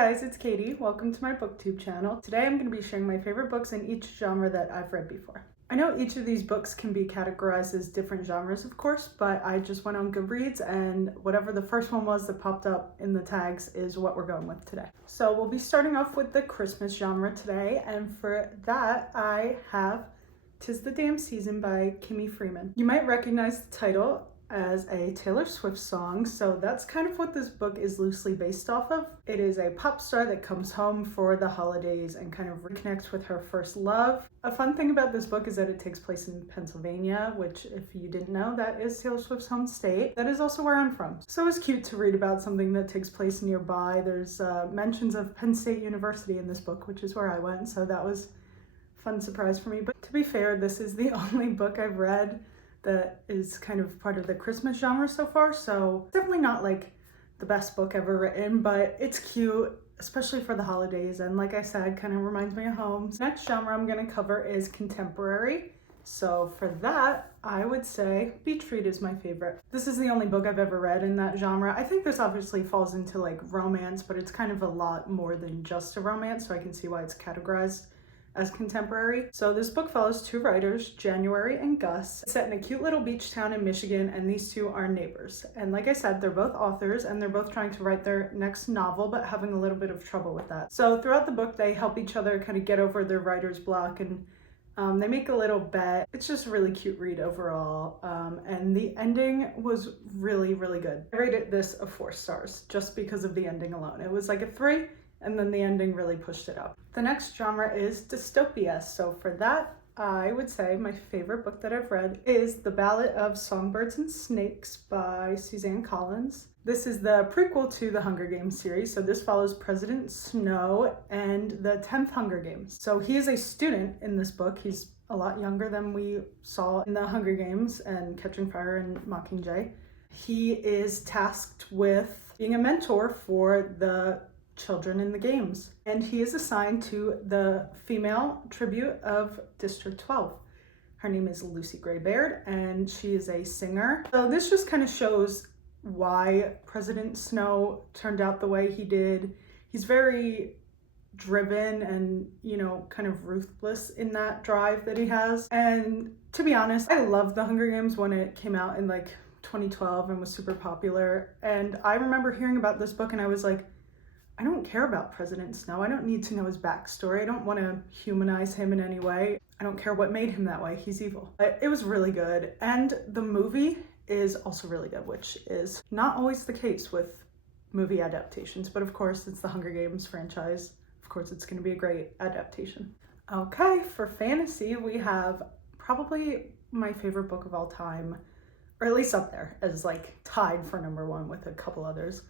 guys, it's Katie. Welcome to my booktube channel. Today I'm going to be sharing my favorite books in each genre that I've read before. I know each of these books can be categorized as different genres, of course, but I just went on Goodreads and whatever the first one was that popped up in the tags is what we're going with today. So we'll be starting off with the Christmas genre today, and for that I have 'Tis the Damn Season by Kimmy Freeman. You might recognize the title as a Taylor Swift song, so that's kind of what this book is loosely based off of. It is a pop star that comes home for the holidays and kind of reconnects with her first love. A fun thing about this book is that it takes place in Pennsylvania, which, if you didn't know, that is Taylor Swift's home state. That is also where I'm from. So it's cute to read about something that takes place nearby. There's mentions of Penn State University in this book, which is where I went, so that was a fun surprise for me. But to be fair, this is the only book I've read that is kind of part of the Christmas genre so far, so definitely not like the best book ever written, but it's cute, especially for the holidays, and like I said, kind of reminds me of home. So next genre I'm going to cover is contemporary. So for that, I would say Beach Read is my favorite. This is the only book I've ever read in that genre. I think this obviously falls into like romance, but it's kind of a lot more than just a romance, so I can see why it's categorized as contemporary. So this book follows two writers, January and Gus, set in a cute little beach town in Michigan, and these two are neighbors. And like I said, they're both authors and they're both trying to write their next novel, but having a little bit of trouble with that. So throughout the book, they help each other kind of get over their writer's block, and they make a little bet. It's just a really cute read overall, and the ending was really, really good. I rated this a 4 stars just because of the ending alone. It was like a 3, and then the ending really pushed it up. The next genre is dystopia. So for that, I would say my favorite book that I've read is The Ballad of Songbirds and Snakes by Suzanne Collins. This is the prequel to the Hunger Games series. So this follows President Snow and the 10th Hunger Games. So he is a student in this book. He's a lot younger than we saw in the Hunger Games and Catching Fire and Mockingjay. He is tasked with being a mentor for the children in the games, and he is assigned to the female tribute of District 12. Her name is Lucy Gray Baird, and she is a singer. So this just kind of shows why President Snow turned out the way he did. He's very driven and, you know, kind of ruthless in that drive that he has. And to be honest, I loved the Hunger Games when it came out in like 2012 and was super popular. And I remember hearing about this book and I was like, I don't care about President Snow. I don't need to know his backstory. I don't want to humanize him in any way. I don't care what made him that way. He's evil. But it was really good. And the movie is also really good, which is not always the case with movie adaptations. But of course, it's the Hunger Games franchise. Of course, it's going to be a great adaptation. Okay, for fantasy, we have probably my favorite book of all time, or at least up there, as like tied for #1 with a couple others.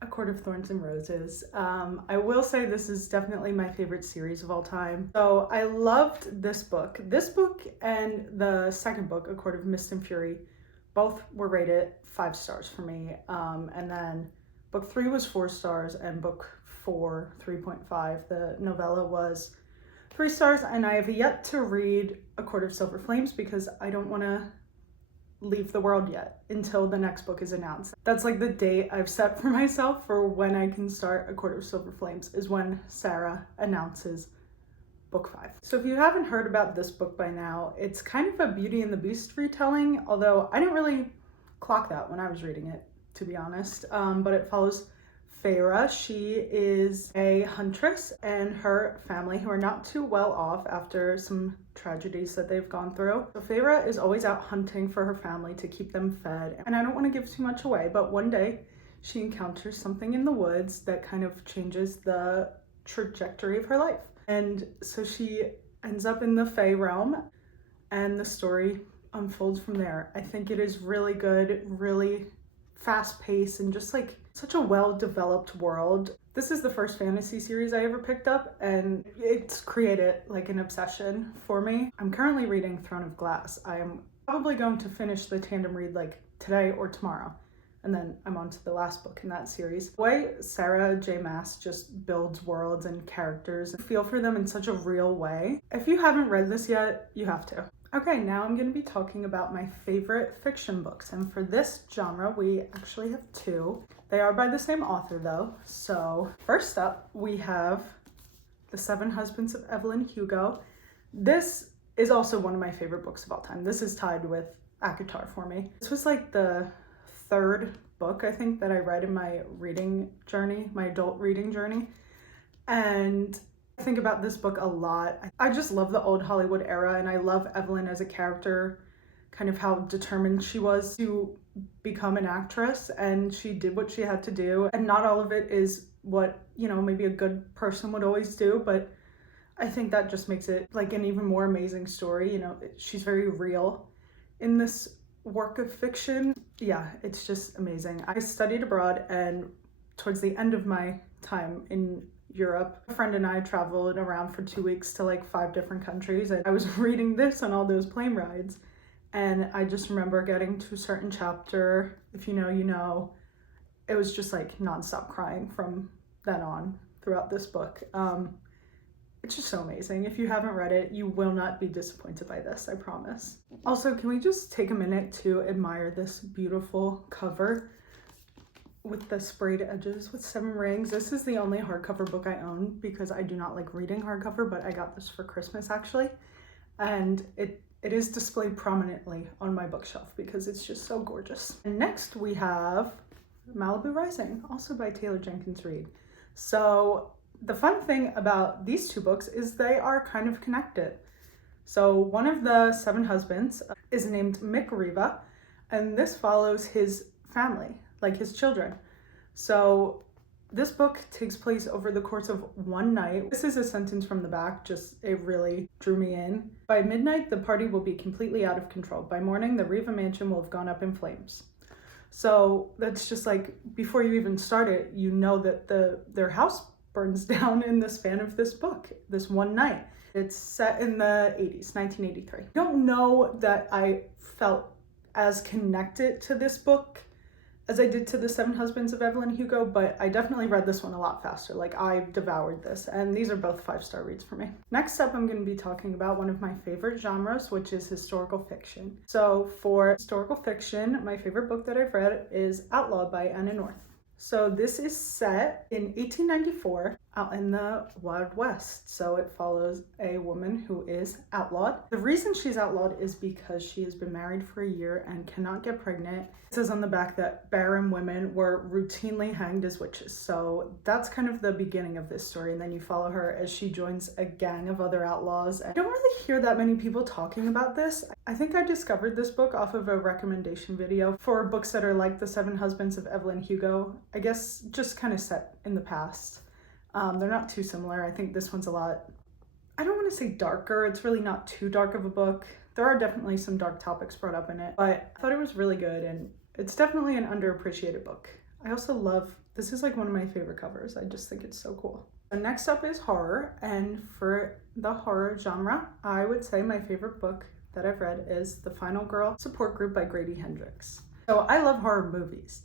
A Court of Thorns and Roses. I will say this is definitely my favorite series of all time. So I loved this book. This book and the second book, A Court of Mist and Fury, both were rated 5 stars for me. And then book 3 was 4 stars and book 4, 3.5. The novella was 3 stars, and I have yet to read A Court of Silver Flames because I don't want to leave the world yet until the next book is announced. That's like the date I've set for myself for when I can start A Court of Silver Flames, is when Sarah announces book 5. So if you haven't heard about this book by now, it's kind of a Beauty and the Beast retelling, although I didn't really clock that when I was reading it, to be honest. But it follows Feyre. She is a huntress and her family, who are not too well off after some tragedies that they've gone through. So Feyre is always out hunting for her family to keep them fed. And I don't want to give too much away, but one day she encounters something in the woods that kind of changes the trajectory of her life. And so she ends up in the Fey realm, and the story unfolds from there. I think it is really good, really fast-paced, and just like such a well-developed world. This is the first fantasy series I ever picked up, and it's created like an obsession for me. I'm currently reading Throne of Glass. I am probably going to finish the tandem read like today or tomorrow, and then I'm on to the last book in that series. The way Sarah J. Maas just builds worlds and characters, I feel for them in such a real way. If you haven't read this yet, you have to. Okay, now I'm going to be talking about my favorite fiction books, and for this genre we actually have two. They are by the same author though. So first up we have The Seven Husbands of Evelyn Hugo. This is also one of my favorite books of all time. This is tied with ACOTAR for me. This was like the third book I think that I read in my reading journey, my adult reading journey, and I think about this book a lot. I just love the old Hollywood era, and I love Evelyn as a character, kind of how determined she was to become an actress, and she did what she had to do. And not all of it is what, you know, maybe a good person would always do, but I think that just makes it like an even more amazing story. You know, she's very real in this work of fiction. Yeah, it's just amazing. I studied abroad, and towards the end of my time in Europe, a friend and I traveled around for 2 weeks to like 5 different countries, and I was reading this on all those plane rides, and I just remember getting to a certain chapter, if you know, you know. It was just like nonstop crying from then on throughout this book. It's just so amazing. If you haven't read it, you will not be disappointed by this, I promise. Also, can we just take a minute to admire this beautiful cover with the sprayed edges with 7 rings. This is the only hardcover book I own because I do not like reading hardcover, but I got this for Christmas actually. And it is displayed prominently on my bookshelf because it's just so gorgeous. And next we have Malibu Rising, also by Taylor Jenkins Reid. So the fun thing about these two books is they are kind of connected. So one of the 7 husbands is named Mick Riva, and this follows his family, like his children. So this book takes place over the course of one night. This is a sentence from the back, just it really drew me in. By midnight, the party will be completely out of control. By morning, the Riva mansion will have gone up in flames. So that's just like, before you even start it, you know that their house burns down in the span of this book, this one night. It's set in the 80s, 1983. I don't know that I felt as connected to this book as I did to The Seven Husbands of Evelyn Hugo, but I definitely read this one a lot faster. Like, I devoured this, and these are both 5-star reads for me. Next up, I'm going to be talking about one of my favorite genres, which is historical fiction. So for historical fiction, my favorite book that I've read is Outlaw by Anna North. So this is set in 1894 out in the Wild West. So it follows a woman who is outlawed. The reason she's outlawed is because she has been married for a year and cannot get pregnant. It says on the back that barren women were routinely hanged as witches. So that's kind of the beginning of this story. And then you follow her as she joins a gang of other outlaws. I don't really hear that many people talking about this. I think I discovered this book off of a recommendation video for books that are like The Seven Husbands of Evelyn Hugo. I guess just kind of set in the past. They're not too similar. I think this one's a lot, I don't want to say darker. It's really not too dark of a book. There are definitely some dark topics brought up in it, but I thought it was really good, and it's definitely an underappreciated book. I also love, this is like one of my favorite covers. I just think it's so cool. And next up is horror, and for the horror genre, I would say my favorite book that I've read is The Final Girl Support Group by Grady Hendrix. So I love horror movies,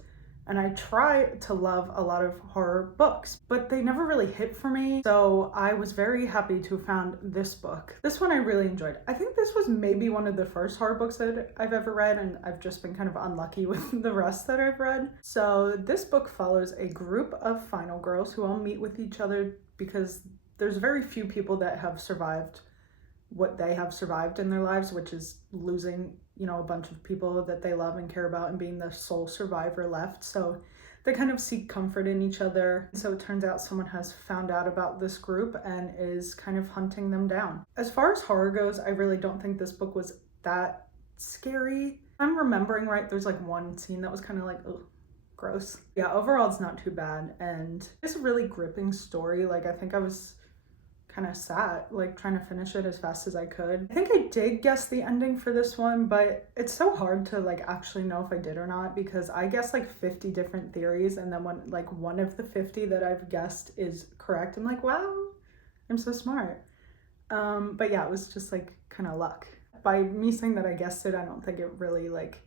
and I try to love a lot of horror books, but they never really hit for me. So I was very happy to have found this book. This one I really enjoyed. I think this was maybe one of the first horror books that I've ever read, and I've just been kind of unlucky with the rest that I've read. So this book follows a group of final girls who all meet with each other because there's very few people that have survived what they have survived in their lives, which is losing, you know, a bunch of people that they love and care about and being the sole survivor left. So they kind of seek comfort in each other. So it turns out someone has found out about this group and is kind of hunting them down. As far as horror goes, I really don't think this book was that scary. If I'm remembering right, there's like one scene that was kind of like, ugh, gross. Yeah, overall it's not too bad, and it's a really gripping story. Like, I think I was kind of sat like trying to finish it as fast as I could. I think I did guess the ending for this one, but it's so hard to like actually know if I did or not because I guessed like 50 different theories, and then when like one of the 50 that I've guessed is correct, I'm like, wow, I'm so smart. But yeah, it was just like kind of luck. By me saying that I guessed it, I don't think it really like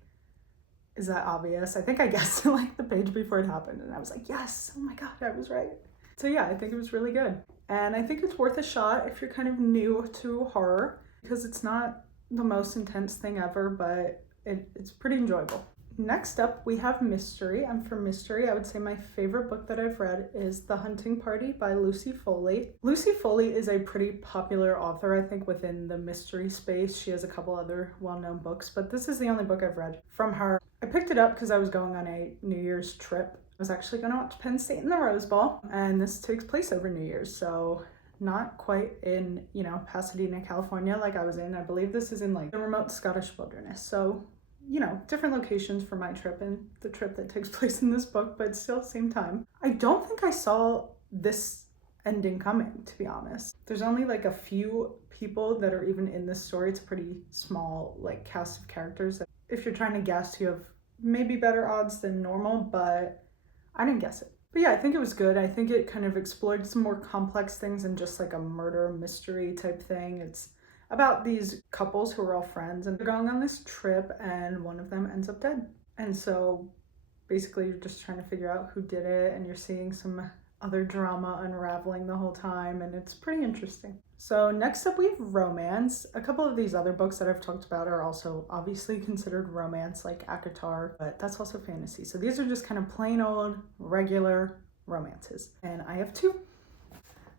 is that obvious. I think I guessed it like the page before it happened, and I was like, yes, oh my god, I was right. So yeah, I think it was really good. And I think it's worth a shot if you're kind of new to horror, because it's not the most intense thing ever, but it's pretty enjoyable. Next up, we have mystery, and for mystery, I would say my favorite book that I've read is The Hunting Party by Lucy Foley. Lucy Foley is a pretty popular author, I think, within the mystery space. She has a couple other well-known books, but this is the only book I've read from her. I picked it up because I was going on a New Year's trip. I was actually going to watch Penn State in the Rose Bowl, and this takes place over New Year's, so not quite in, Pasadena, California like I was in. I believe this is in like the remote Scottish wilderness, so different locations for my trip and the trip that takes place in this book, but still same time. I don't think I saw this ending coming, to be honest. There's only like a few people that are even in this story. It's a pretty small like cast of characters. If you're trying to guess, you have maybe better odds than normal, but I didn't guess it. But yeah, I think it was good. I think it kind of explored some more complex things than just like a murder mystery type thing. It's about these couples who are all friends and they're going on this trip and one of them ends up dead. And so basically you're just trying to figure out who did it, and you're seeing some other drama unraveling the whole time, and it's pretty interesting. So next up we have romance. A couple of these other books that I've talked about are also obviously considered romance, like ACOTAR, but that's also fantasy. So these are just kind of plain old regular romances, and I have two.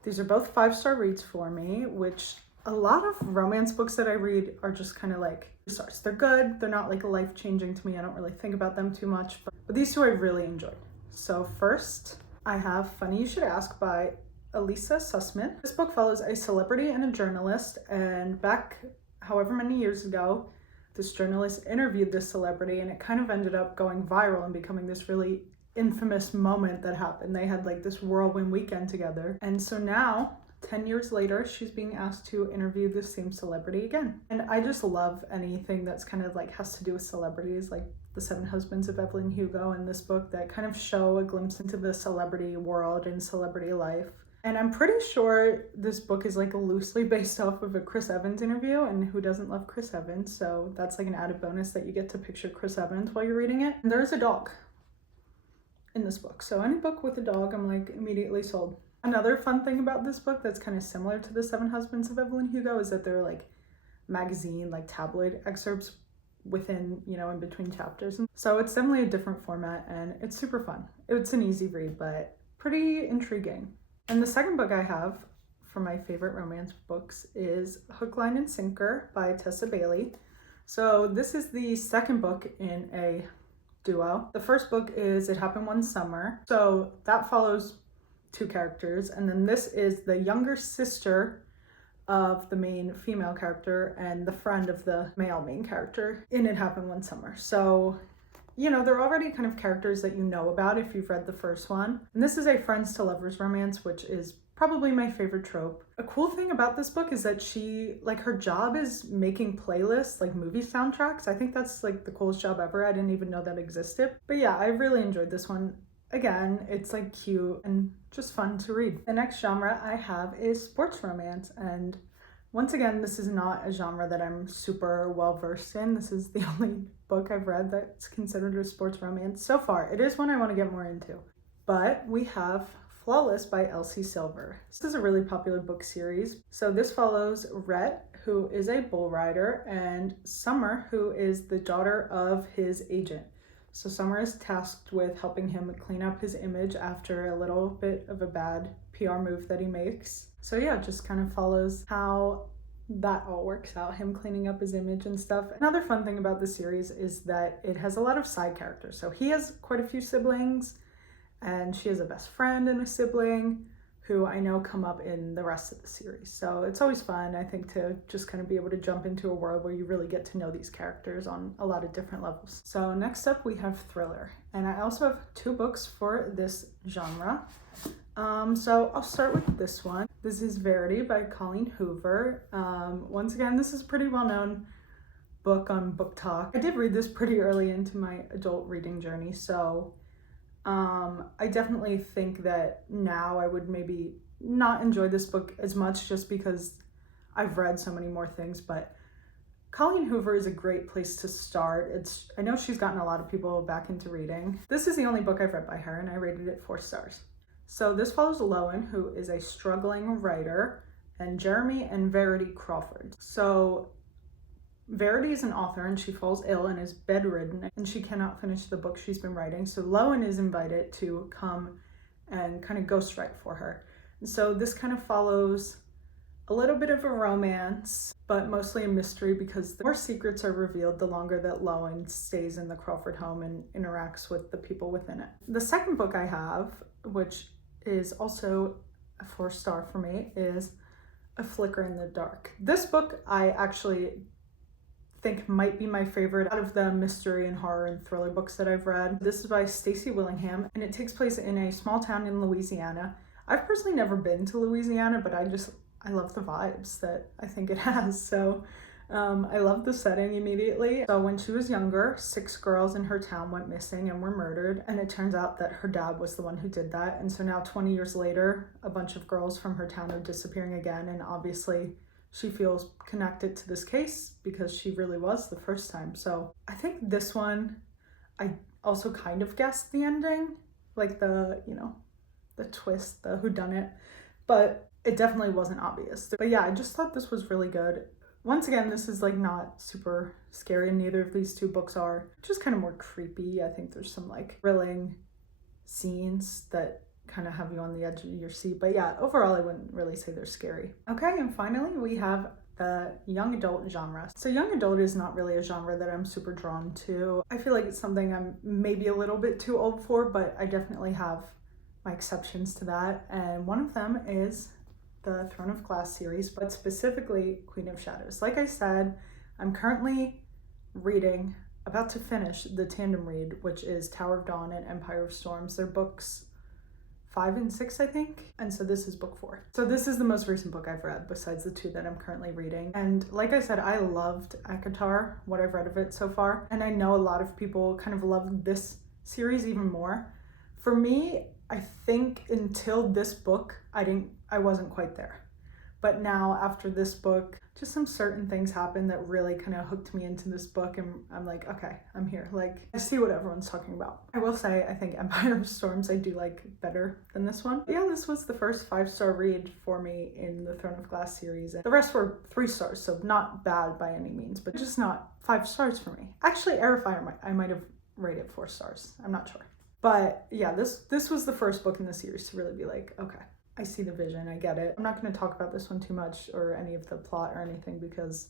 These are both 5-star reads for me, which a lot of romance books that I read are just kind of like stars. They're good. They're not like life-changing to me. I don't really think about them too much, but these two I really enjoyed. So first, I have Funny You Should Ask by Elisa Sussman. This book follows a celebrity and a journalist, and back however many years ago, this journalist interviewed this celebrity, and it kind of ended up going viral and becoming this really infamous moment that happened. They had like this whirlwind weekend together, and so now 10 years later, she's being asked to interview the same celebrity again. And I just love anything that's kind of like has to do with celebrities, like The 7 Husbands of Evelyn Hugo in this book, that kind of show a glimpse into the celebrity world and celebrity life. And I'm pretty sure this book is like loosely based off of a Chris Evans interview, and who doesn't love Chris Evans? So that's like an added bonus that you get to picture Chris Evans while you're reading it. And there's a dog in this book. So any book with a dog, I'm like immediately sold. Another fun thing about this book that's kind of similar to The 7 Husbands of Evelyn Hugo is that they're like magazine, like tabloid excerpts within, in between chapters. And so it's definitely a different format and it's super fun. It's an easy read, but pretty intriguing. And the second book I have for my favorite romance books is Hook, Line, and Sinker by Tessa Bailey. So this is the second book in a duo. The first book is It Happened One Summer. So that follows 2 characters, and then this is the younger sister of the main female character and the friend of the male main character in It Happened One Summer. So they're already kind of characters that you know about if you've read the first one. And this is a friends to lovers romance, which is probably my favorite trope. A cool thing about this book is that her job is making playlists, like movie soundtracks. I think that's like the coolest job ever. I didn't even know that existed. But yeah, I really enjoyed this one. Again, it's like cute and just fun to read. The next genre I have is sports romance, and once again, this is not a genre that I'm super well versed in. This is the only book I've read that's considered a sports romance so far. It is one I want to get more into. But we have Flawless by Elsie Silver. This is a really popular book series. So this follows Rhett, who is a bull rider, and Summer, who is the daughter of his agent. So Summer is tasked with helping him clean up his image after a little bit of a bad PR move that he makes. So yeah, it just kind of follows how that all works out, him cleaning up his image and stuff. Another fun thing about the series is that it has a lot of side characters. So he has quite a few siblings, and she has a best friend and a sibling who I know come up in the rest of the series. So it's always fun, I think, to just kind of be able to jump into a world where you really get to know these characters on a lot of different levels. So next up we have thriller, and I also have 2 books for this genre. So I'll start with this one. This is Verity by Colleen Hoover. Once again, this is a pretty well-known book on Book Talk. I did read this pretty early into my adult reading journey, so I definitely think that now I would maybe not enjoy this book as much just because I've read so many more things, but Colleen Hoover is a great place to start. I know she's gotten a lot of people back into reading. This is the only book I've read by her, and I rated it 4 stars. So this follows Lowen, who is a struggling writer, and Jeremy and Verity Crawford. So Verity is an author and she falls ill and is bedridden and she cannot finish the book she's been writing. So Lowen is invited to come and kind of ghostwrite for her. And so this kind of follows a little bit of a romance, but mostly a mystery because the more secrets are revealed, the longer that Lowen stays in the Crawford home and interacts with the people within it. The second book I have, which is also a 4-star for me, is A Flicker in the Dark. This book I actually think might be my favorite out of the mystery and horror and thriller books that I've read. This is by Stacey Willingham and it takes place in a small town in Louisiana. I've personally never been to Louisiana, but I love the vibes that I think it has. So I love the setting immediately. So when she was younger, 6 girls in her town went missing and were murdered. And it turns out that her dad was the one who did that. And so now 20 years later, a bunch of girls from her town are disappearing again. And obviously she feels connected to this case because she really was the first time. So I think this one, I also kind of guessed the ending, like the twist, the whodunit, but it definitely wasn't obvious. But yeah, I just thought this was really good. Once again, this is like not super scary and neither of these two books are. Just kind of more creepy. I think there's some like thrilling scenes that kind of have you on the edge of your seat. But yeah, overall, I wouldn't really say they're scary. Okay, and finally we have the young adult genre. So young adult is not really a genre that I'm super drawn to. I feel like it's something I'm maybe a little bit too old for, but I definitely have my exceptions to that. And one of them is the Throne of Glass series, but specifically Queen of Shadows. Like I said, I'm currently about to finish the tandem read, which is Tower of Dawn and Empire of Storms. They're books 5 and 6, I think. And so this is book 4. So this is the most recent book I've read besides the 2 that I'm currently reading. And like I said, I loved ACOTAR, what I've read of it so far. And I know a lot of people kind of love this series even more. For me, I think until this book, I wasn't quite there. But now after this book, just some certain things happened that really kind of hooked me into this book and I'm like, okay, I'm here. Like, I see what everyone's talking about. I will say, I think Empire of Storms I do like better than this one. But yeah, this was the first 5-star read for me in the Throne of Glass series. And the rest were 3 stars, so not bad by any means, but just not 5 stars for me. Actually, Airfire, I might have rated 4 stars. I'm not sure. But yeah, this was the first book in the series to really be like, okay, I see the vision, I get it. I'm not going to talk about this one too much or any of the plot or anything because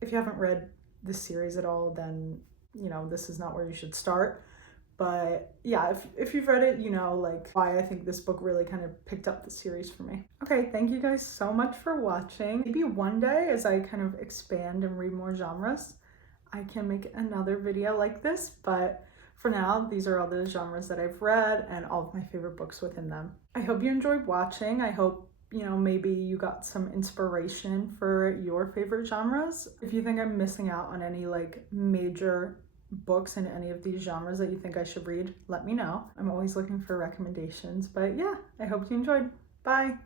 if you haven't read this series at all, then, this is not where you should start. But yeah, if you've read it, like why I think this book really kind of picked up the series for me. Okay, thank you guys so much for watching. Maybe one day as I kind of expand and read more genres, I can make another video like this, but for now, these are all the genres that I've read and all of my favorite books within them. I hope you enjoyed watching. I hope, maybe you got some inspiration for your favorite genres. If you think I'm missing out on any like major books in any of these genres that you think I should read, let me know. I'm always looking for recommendations. But yeah, I hope you enjoyed. Bye.